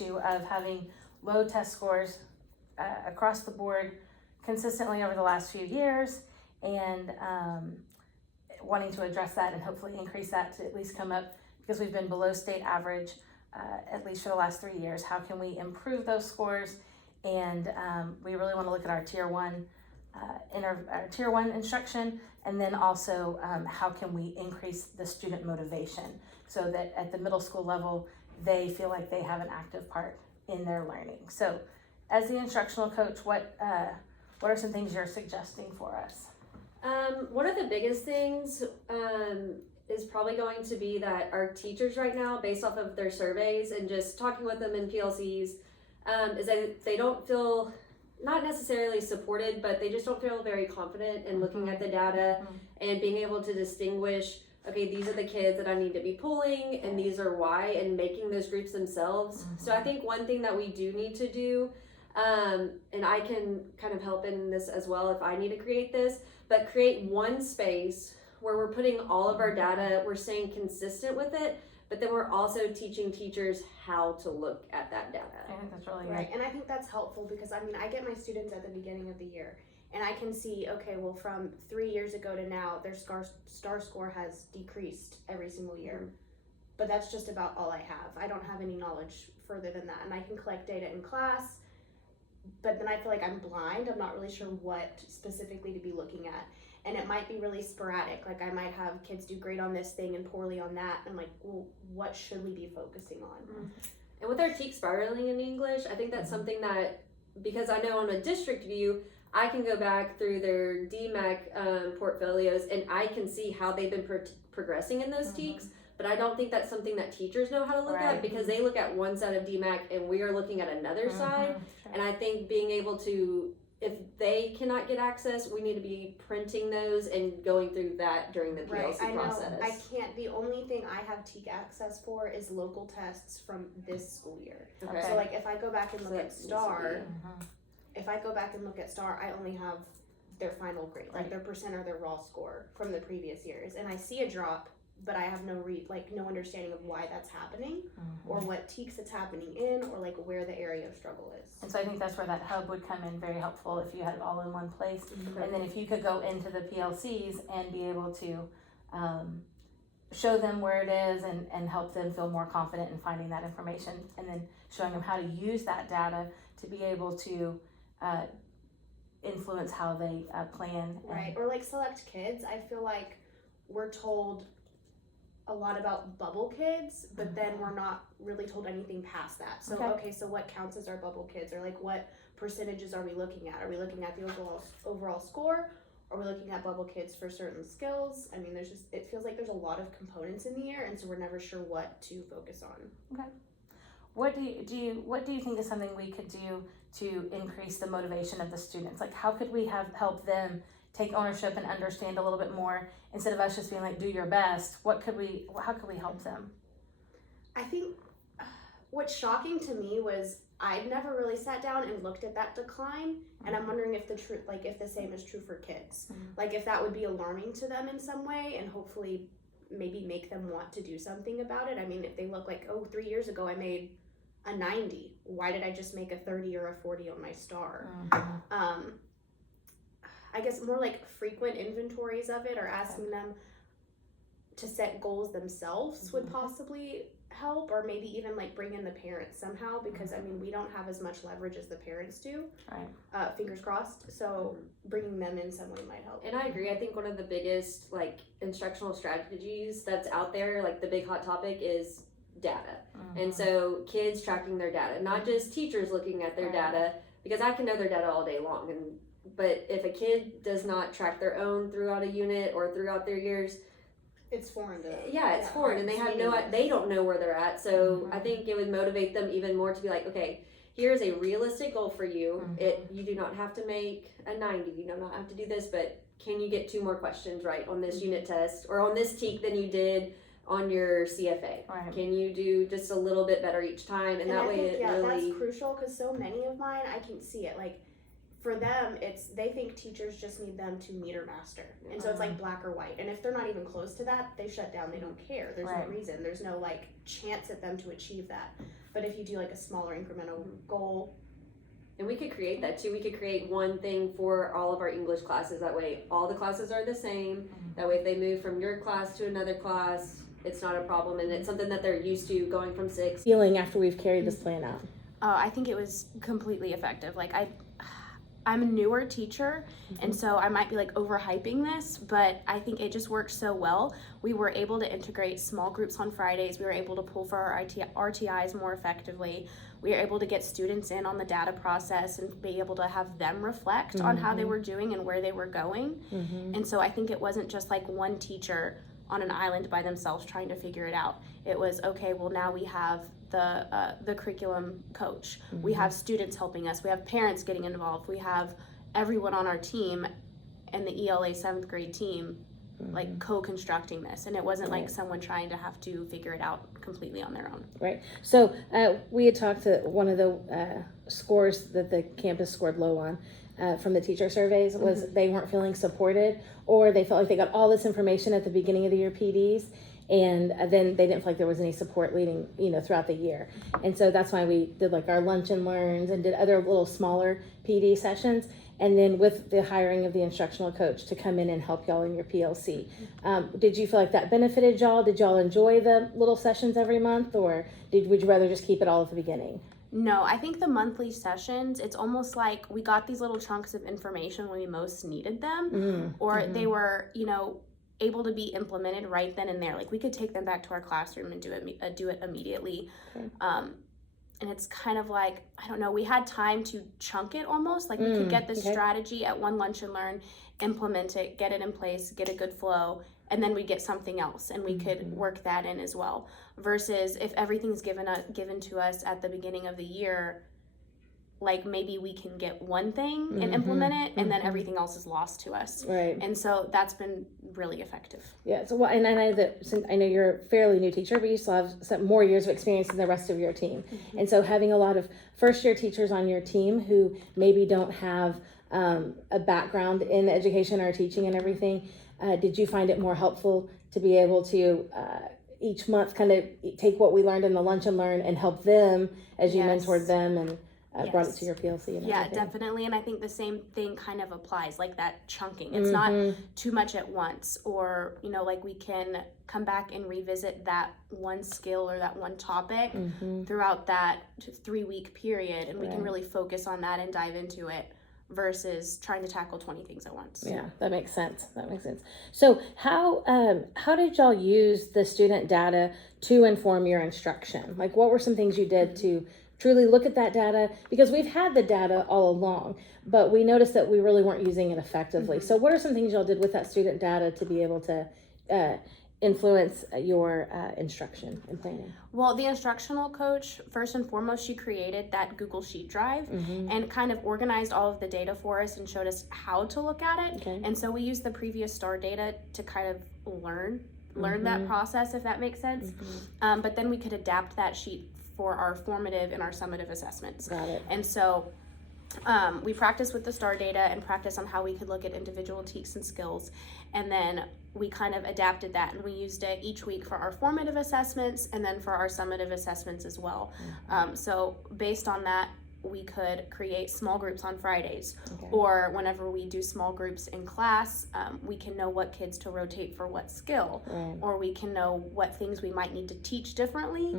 issue of having low test scores across the board consistently over the last few years, and wanting to address that and hopefully increase that to at least come up, because we've been below state average at least for the last 3 years. How can we improve those scores? And we really want to look at our tier one instruction, and then also how can we increase the student motivation so that at the middle school level they feel like they have an active part in their learning. So as the instructional coach, what are some things you're suggesting for us? One of the biggest things is probably going to be that our teachers right now, based off of their surveys and just talking with them in PLCs, is that they don't feel not necessarily supported, but they just don't feel very confident in looking at the data and being able to distinguish, okay, these are the kids that I need to be pulling and these are why, and making those groups themselves. So I think one thing that we do need to do, and I can kind of help in this as well if I need to create this, but create one space where we're putting all of our data, we're staying consistent with it, but then we're also teaching teachers how to look at that data. I think that's really Right, good. and I think that's helpful because I mean, I get my students at the beginning of the year and I can see, okay, well, from 3 years ago to now, their star score has decreased every single year. But that's just about all I have. I don't have any knowledge further than that. And I can collect data in class, but then I feel like I'm blind. I'm not really sure what specifically to be looking at. And it might be really sporadic. Like I might have kids do great on this thing and poorly on that. I'm like, well, what should we be focusing on? And with our TEAC spiraling in English, I think that's something that, because I know on a district view, I can go back through their DMAC portfolios and I can see how they've been progressing in those TEACs, but I don't think that's something that teachers know how to look at, because they look at one side of DMAC and we are looking at another side. And I think being able to, if they cannot get access, we need to be printing those and going through that during the PLC process. I can't, the only thing I have TEAC access for is local tests from this school year. Okay. So like if I go back and look So at that needs to STAR, be- if I go back and look at STAR, I only have their final grade, like their percent or their raw score from the previous years. And I see a drop, but I have no no understanding of why that's happening, or what TEACs it's happening in, or like where the area of struggle is. And so I think that's where that hub would come in very helpful if you had it all in one place. And then if you could go into the PLCs and be able to show them where it is and help them feel more confident in finding that information, and then showing them how to use that data to be able to influence how they plan. Right, or like select kids. I feel like we're told a lot about bubble kids, but then we're not really told anything past that. So okay, so what counts as our bubble kids, or like what percentages are we looking at? Are we looking at the overall score? Are we looking at bubble kids for certain skills? I mean, it feels like there's a lot of components in the air, and so we're never sure what to focus on. Okay. What do you think is something we could do to increase the motivation of the students? Like, how could we help them take ownership and understand a little bit more, instead of us just being like, do your best? How could we help them? I think what's shocking to me was I'd never really sat down and looked at that decline, and I'm wondering if if the same is true for kids. Like if that would be alarming to them in some way, and hopefully maybe make them want to do something about it. I mean, if they look like, 3 years ago I made a 90, why did I just make a 30 or a 40 on my STAR? I guess more like frequent inventories of it, or asking them to set goals themselves would possibly help, or maybe even like bring in the parents somehow, because I mean, we don't have as much leverage as the parents do. Right. Fingers crossed. So bringing them in some way might help. And I agree. I think one of the biggest like instructional strategies that's out there, like the big hot topic, is data. And so kids tracking their data, not just teachers looking at their data, because I can know their data all day long, but if a kid does not track their own throughout a unit or throughout their years, it's foreign to them. Yeah, it's foreign, and they don't know where they're at. So I think it would motivate them even more to be like, okay, here's a realistic goal for you. You do not have to make a 90. You do not have to do this, but can you get 2 more questions right on this unit test or on this TEAC than you did on your CFA? Can you do just a little bit better each time? And that way it really... that's crucial, because so many of mine, I can see it. Like for them, they think teachers just need them to meter master. And so it's like black or white. And if they're not even close to that, they shut down. They don't care. There's no reason. There's no like chance at them to achieve that. But if you do like a smaller incremental goal. And we could create that too. We could create one thing for all of our English classes. That way all the classes are the same. That way if they move from your class to another class, it's not a problem. And it's something that they're used to going from 6. Feeling after we've carried this plan out? I think it was completely effective. Like I'm a newer teacher, and so I might be like overhyping this, but I think it just worked so well. We were able to integrate small groups on Fridays. We were able to pull for our RTIs more effectively. We were able to get students in on the data process and be able to have them reflect on how they were doing and where they were going. And so I think it wasn't just like one teacher on an island by themselves trying to figure it out. It was, okay, well now we have the curriculum coach. We have students helping us. We have parents getting involved. We have everyone on our team and the ELA 7th grade team like co-constructing this. And it wasn't like someone trying to have to figure it out completely on their own. Right. So we had talked to one of the scores that the campus scored low on from the teacher surveys was they weren't feeling supported, or they felt like they got all this information at the beginning of the year PDs, and then they didn't feel like there was any support leading, throughout the year. And so that's why we did like our lunch and learns and did other little smaller PD sessions. And then with the hiring of the instructional coach to come in and help y'all in your PLC. Did you feel like that benefited y'all? Did y'all enjoy the little sessions every month, or would you rather just keep it all at the beginning? No, I think the monthly sessions, it's almost like we got these little chunks of information when we most needed them, or they were, able to be implemented right then and there. Like we could take them back to our classroom and do it immediately. Okay. And it's kind of like, I don't know, we had time to chunk it almost. Like we could get this strategy at one lunch and learn, implement it, get it in place, get a good flow, and then we get something else and we could work that in as well. Versus if everything's given to us at the beginning of the year, like maybe we can get one thing and implement it, and then everything else is lost to us. Right. And so that's been really effective. Yeah. So, and I know that since I know you're a fairly new teacher, but you still have some more years of experience than the rest of your team. And so having a lot of first year teachers on your team who maybe don't have a background in education or teaching and everything, did you find it more helpful to be able to each month kind of take what we learned in the lunch and learn and help them as you mentored them and brought it to your PLC? And everything? Definitely. And I think the same thing kind of applies, like that chunking. It's not too much at once, or, like we can come back and revisit that one skill or that one topic throughout that 3-week period. And we can really focus on that and dive into it versus trying to tackle 20 things at once. Yeah, that makes sense. So how did y'all use the student data to inform your instruction? Like what were some things you did to truly look at that data? Because we've had the data all along, but we noticed that we really weren't using it effectively. So what are some things y'all did with that student data to be able to influence your instruction and planning? Well, the instructional coach, first and foremost, she created that Google Sheet drive and kind of organized all of the data for us and showed us how to look at it. Okay. And so we used the previous STAR data to kind of learn that process, if that makes sense. But then we could adapt that sheet for our formative and our summative assessments. Got it. And so we practiced with the STAR data and practiced on how we could look at individual teaks and skills. And then we kind of adapted that, and we used it each week for our formative assessments and then for our summative assessments as well. So based on that, we could create small groups on Fridays, or whenever we do small groups in class, we can know what kids to rotate for what skill, or we can know what things we might need to teach differently,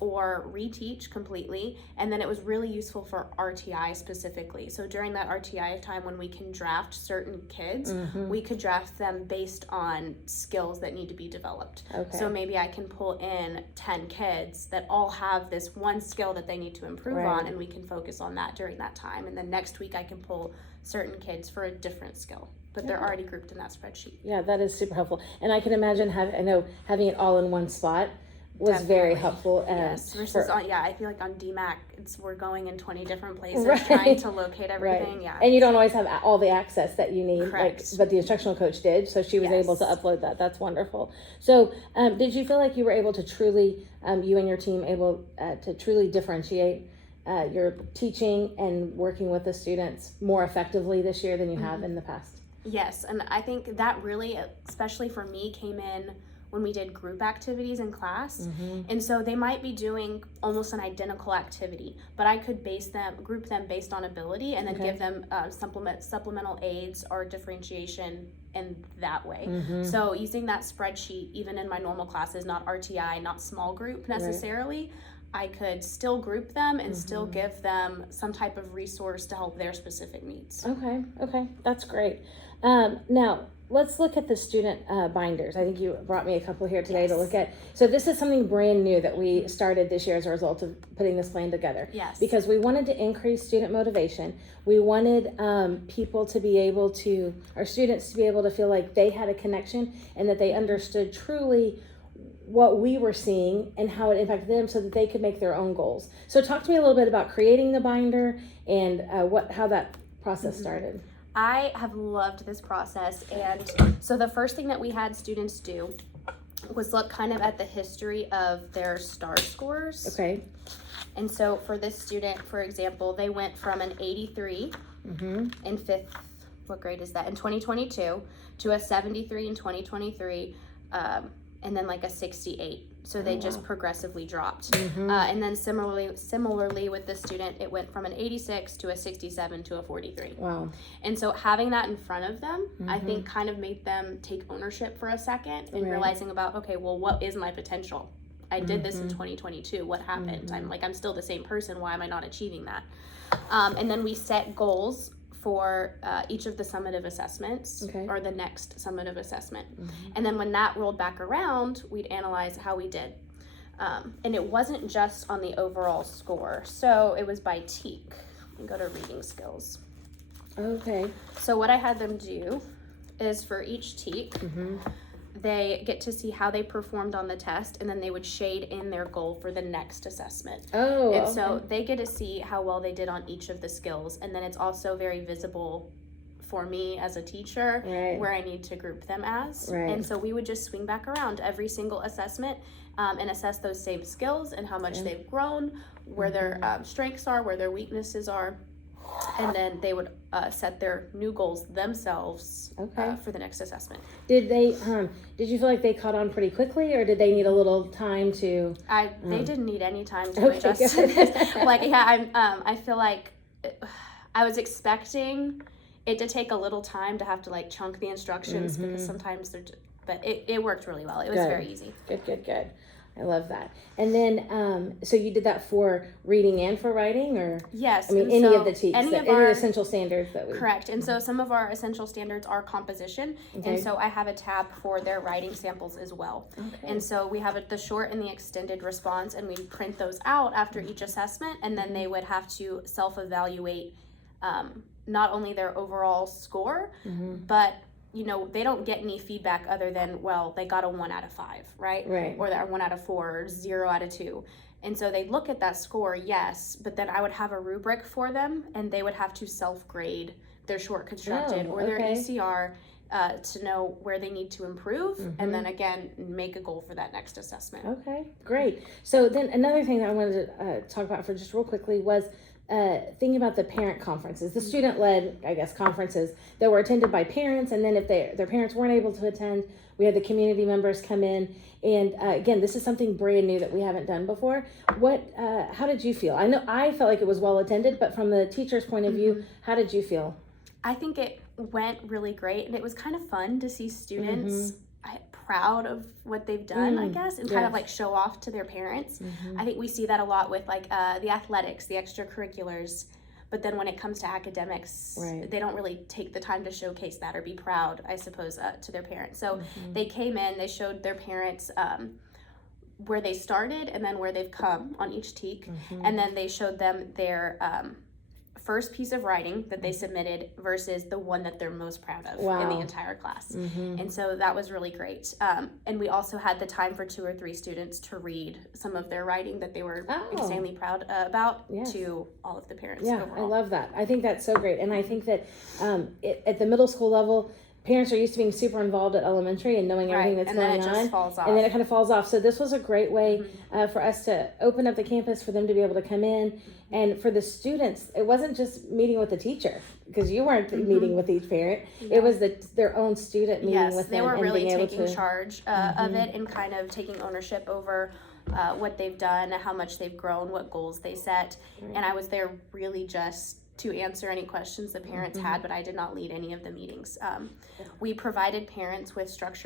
or reteach completely. And then it was really useful for RTI specifically. So during that RTI time, when we can draft certain kids, we could draft them based on skills that need to be developed. So maybe I can pull in 10 kids that all have this one skill that they need to improve on, and we can focus on that during that time. And then next week I can pull certain kids for a different skill, but they're already grouped in that spreadsheet. Yeah, that is super helpful. And I can imagine having it all in one spot was very helpful. Yes, versus I feel like on DMAC, we're going in 20 different places trying to locate everything. Yeah, and you don't always have all the access that you need. Correct. But the instructional coach did, so she was able to upload that. That's wonderful. So did you feel like you were able to truly, you and your team able to truly differentiate you're teaching and working with the students more effectively this year than you have in the past? Yes, and I think that really, especially for me, came in when we did group activities in class. And so they might be doing almost an identical activity, but I could group them based on ability, and then give them supplemental aids or differentiation in that way. So using that spreadsheet, even in my normal classes, not RTI, not small group necessarily, I could still group them and still give them some type of resource to help their specific needs. Okay, that's great. Now, let's look at the student binders. I think you brought me a couple here today to look at. So this is something brand new that we started this year as a result of putting this plan together. Yes. Because we wanted to increase student motivation. We wanted people to be able to, our students to be able to feel like they had a connection and that they understood truly what we were seeing and how it impacted them so that they could make their own goals. So talk to me a little bit about creating the binder and how that process started. I have loved this process, and so the first thing that we had students do was look kind of at the history of their STAR scores. Okay. And so for this student, for example, they went from an 83 in fifth, what grade is that, in 2022, to a 73 in 2023, and then like a 68. So they just progressively dropped. And then similarly with this student, it went from an 86 to a 67 to a 43. Wow. And so having that in front of them, I think kind of made them take ownership for a second and realizing about, okay, well, what is my potential? I did this in 2022. What happened? I'm still the same person. Why am I not achieving that? And then we set goals for each of the summative assessments or the next summative assessment. And then when that rolled back around, we'd analyze how we did. And it wasn't just on the overall score. So it was by TEAC. And go to reading skills. Okay. So what I had them do is for each TEAC, they get to see how they performed on the test, and then they would shade in their goal for the next assessment. So they get to see how well they did on each of the skills, and then it's also very visible for me as a teacher where I need to group them as. And so we would just swing back around every single assessment and assess those same skills and how much they've grown, where their strengths are, where their weaknesses are. And then they would set their new goals themselves for the next assessment. Did they? Did you feel like they caught on pretty quickly, or did they need a little time to? They didn't need any time to adjust to this. I feel like I was expecting it to take a little time to have to chunk the instructions because sometimes but it worked really well. It was very easy. Good. I love that. And then, so you did that for reading and for writing, or? Yes. I mean, any of the TEACs, any essential standards that we. Correct. And so some of our essential standards are composition. And so I have a tab for their writing samples as well. And so we have the short and the extended response, and we print those out after each assessment, and then they would have to self-evaluate not only their overall score, but they don't get any feedback other than, well, they got a 1 out of 5, right? Or they're 1 out of 4, or 0 out of 2. And so they look at that score, yes, but then I would have a rubric for them, and they would have to self-grade their short constructed or their ECR to know where they need to improve, and then again, make a goal for that next assessment. Okay, great. So then another thing that I wanted to talk about for just real quickly was thinking about the parent conferences, the student-led, conferences that were attended by parents, and then if their parents weren't able to attend, we had the community members come in, and again, this is something brand new that we haven't done before. How did you feel? I know I felt like it was well attended, but from the teacher's point of view, how did you feel? I think it went really great, and it was kind of fun to see students proud of what they've done, I guess, and kind of show off to their parents. I think we see that a lot with the athletics, the extracurriculars, but then when it comes to academics, they don't really take the time to showcase that or be proud, I suppose, to their parents. So they came in, they showed their parents where they started and then where they've come on each TEAC, and then they showed them their first piece of writing that they submitted versus the one that they're most proud of in the entire class. And so that was really great. And we also had the time for 2 or 3 students to read some of their writing that they were insanely proud about to all of the parents overall. I love that. I think that's so great. And I think that at the middle school level, parents are used to being super involved at elementary and knowing everything that's and then going it just on. falls off. And then it kind of falls off. So this was a great way Mhm. for us to open up the campus for them to be able to come in. And for the students, it wasn't just meeting with the teacher, because you weren't meeting with each parent. It was their own student meeting Yes, with they them were and really being able taking to. charge of it and kind of taking ownership over what they've done, how much they've grown, what goals they set. Right. And I was there really just to answer any questions the parents had, but I did not lead any of the meetings. We provided parents with structured